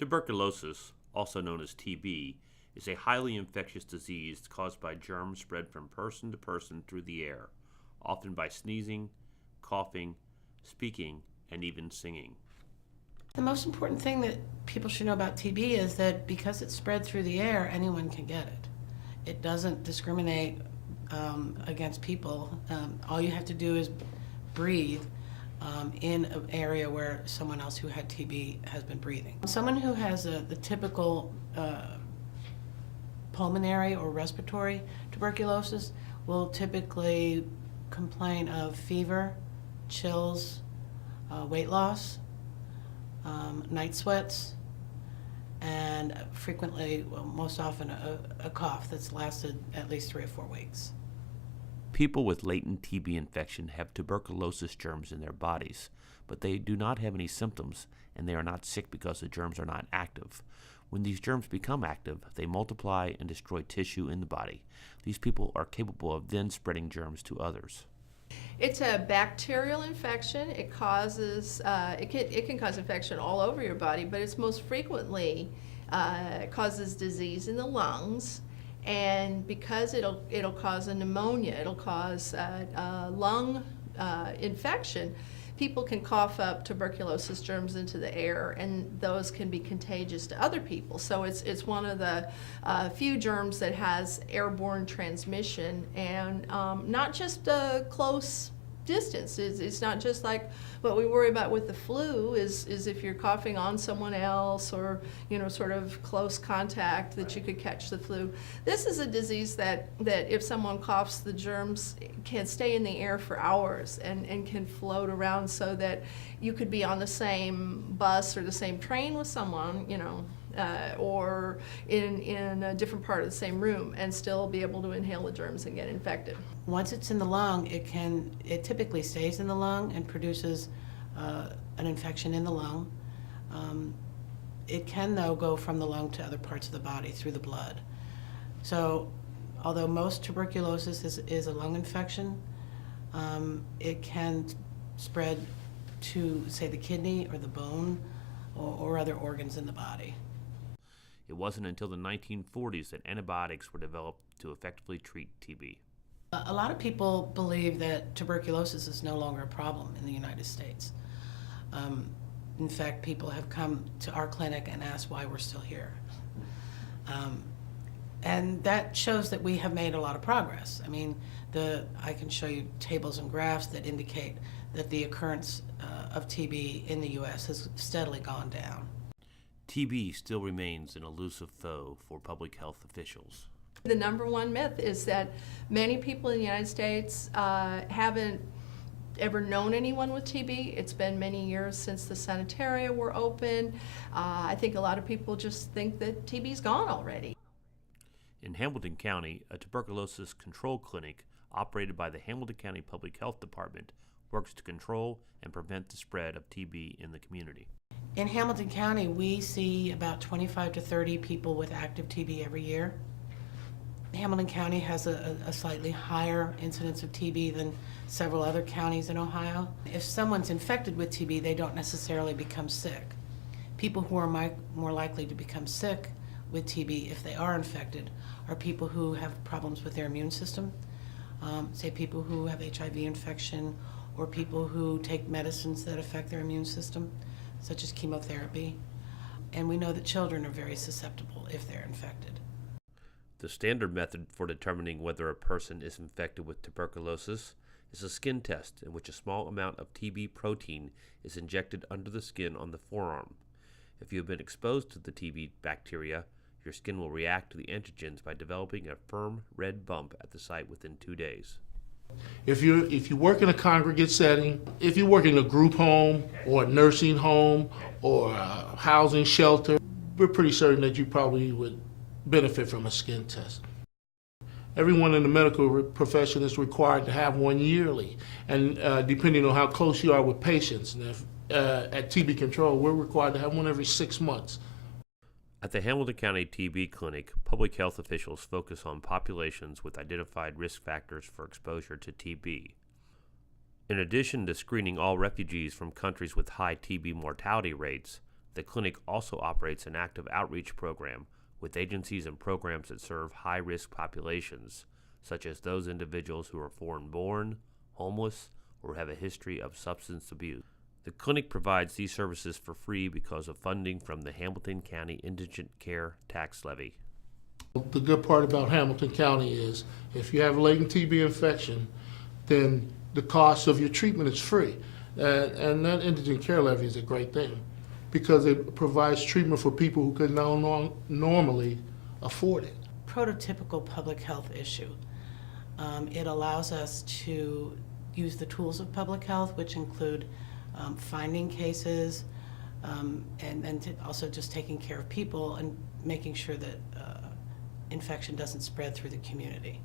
Tuberculosis, also known as TB, is a highly infectious disease caused by germs spread from person to person through the air, often by sneezing, coughing, speaking, and even singing. The most important thing that people should know about TB is that because it's spread through the air, anyone can get it. It doesn't discriminate against people. All you have to do is breathe in an area where someone else who had TB has been breathing. Someone who has the typical pulmonary or respiratory tuberculosis will typically complain of fever, chills, weight loss, night sweats, and frequently, well, most often, a cough that's lasted at least 3 or 4 weeks. People with latent TB infection have tuberculosis germs in their bodies, but they do not have any symptoms, and they are not sick because the germs are not active. When these germs become active, they multiply and destroy tissue in the body. These people are capable of then spreading germs to others. It's a bacterial infection. It causes, it can cause infection all over your body, but it's most frequently causes disease in the lungs. And because it'll cause a pneumonia, it'll cause a lung infection, people can cough up tuberculosis germs into the air, and those can be contagious to other people. So it's one of the few germs that has airborne transmission, and not just a close distance. It's not just like what we worry about with the flu is if you're coughing on someone else or, you know, sort of close contact that you could catch the flu. This is a disease that if someone coughs, the germs can stay in the air for hours and can float around, so that you could be on the same bus or the same train with someone, you know, or in a different part of the same room, and still be able to inhale the germs and get infected. Once it's in the lung, it typically stays in the lung and produces an infection in the lung. It can, though, go from the lung to other parts of the body through the blood. So although most tuberculosis is a lung infection, it can spread to, say, the kidney or the bone or other organs in the body. It wasn't until the 1940s that antibiotics were developed to effectively treat TB. A lot of people believe that tuberculosis is no longer a problem in the United States. In fact, people have come to our clinic and asked why we're still here. And that shows that we have made a lot of progress. I mean, I can show you tables and graphs that indicate that the occurrence of TB in the U.S. has steadily gone down. TB still remains an elusive foe for public health officials. The number one myth is that many people in the United States haven't ever known anyone with TB. It's been many years since the sanitaria were open. I think a lot of people just think that TB's gone already. In Hamilton County, a tuberculosis control clinic operated by the Hamilton County Public Health Department works to control and prevent the spread of TB in the community. In Hamilton County, we see about 25 to 30 people with active TB every year. Hamilton County has a slightly higher incidence of TB than several other counties in Ohio. If someone's infected with TB, they don't necessarily become sick. People who are more likely to become sick with TB, if they are infected, are people who have problems with their immune system, say people who have HIV infection, or people who take medicines that affect their immune system, such as chemotherapy. And we know that children are very susceptible if they're infected. The standard method for determining whether a person is infected with tuberculosis is a skin test in which a small amount of TB protein is injected under the skin on the forearm. If you have been exposed to the TB bacteria, your skin will react to the antigens by developing a firm red bump at the site within 2 days. If you work in a congregate setting, if you work in a group home or a nursing home or a housing shelter, we're pretty certain that you probably would benefit from a skin test. Everyone in the medical profession is required to have one yearly, and depending on how close you are with patients, and if, at TB Control, we're required to have one every 6 months. At the Hamilton County TB Clinic, public health officials focus on populations with identified risk factors for exposure to TB. In addition to screening all refugees from countries with high TB mortality rates, The clinic also operates an active outreach program with agencies and programs that serve high-risk populations, such as those individuals who are foreign-born, homeless, or have a history of substance abuse. The clinic provides these services for free because of funding from the Hamilton County Indigent Care Tax Levy. The good part about Hamilton County is if you have a latent TB infection, then the cost of your treatment is free. And that indigent care levy is a great thing because it provides treatment for people who could not normally afford it. Prototypical public health issue. It allows us to use the tools of public health, which include finding cases and also just taking care of people and making sure that infection doesn't spread through the community.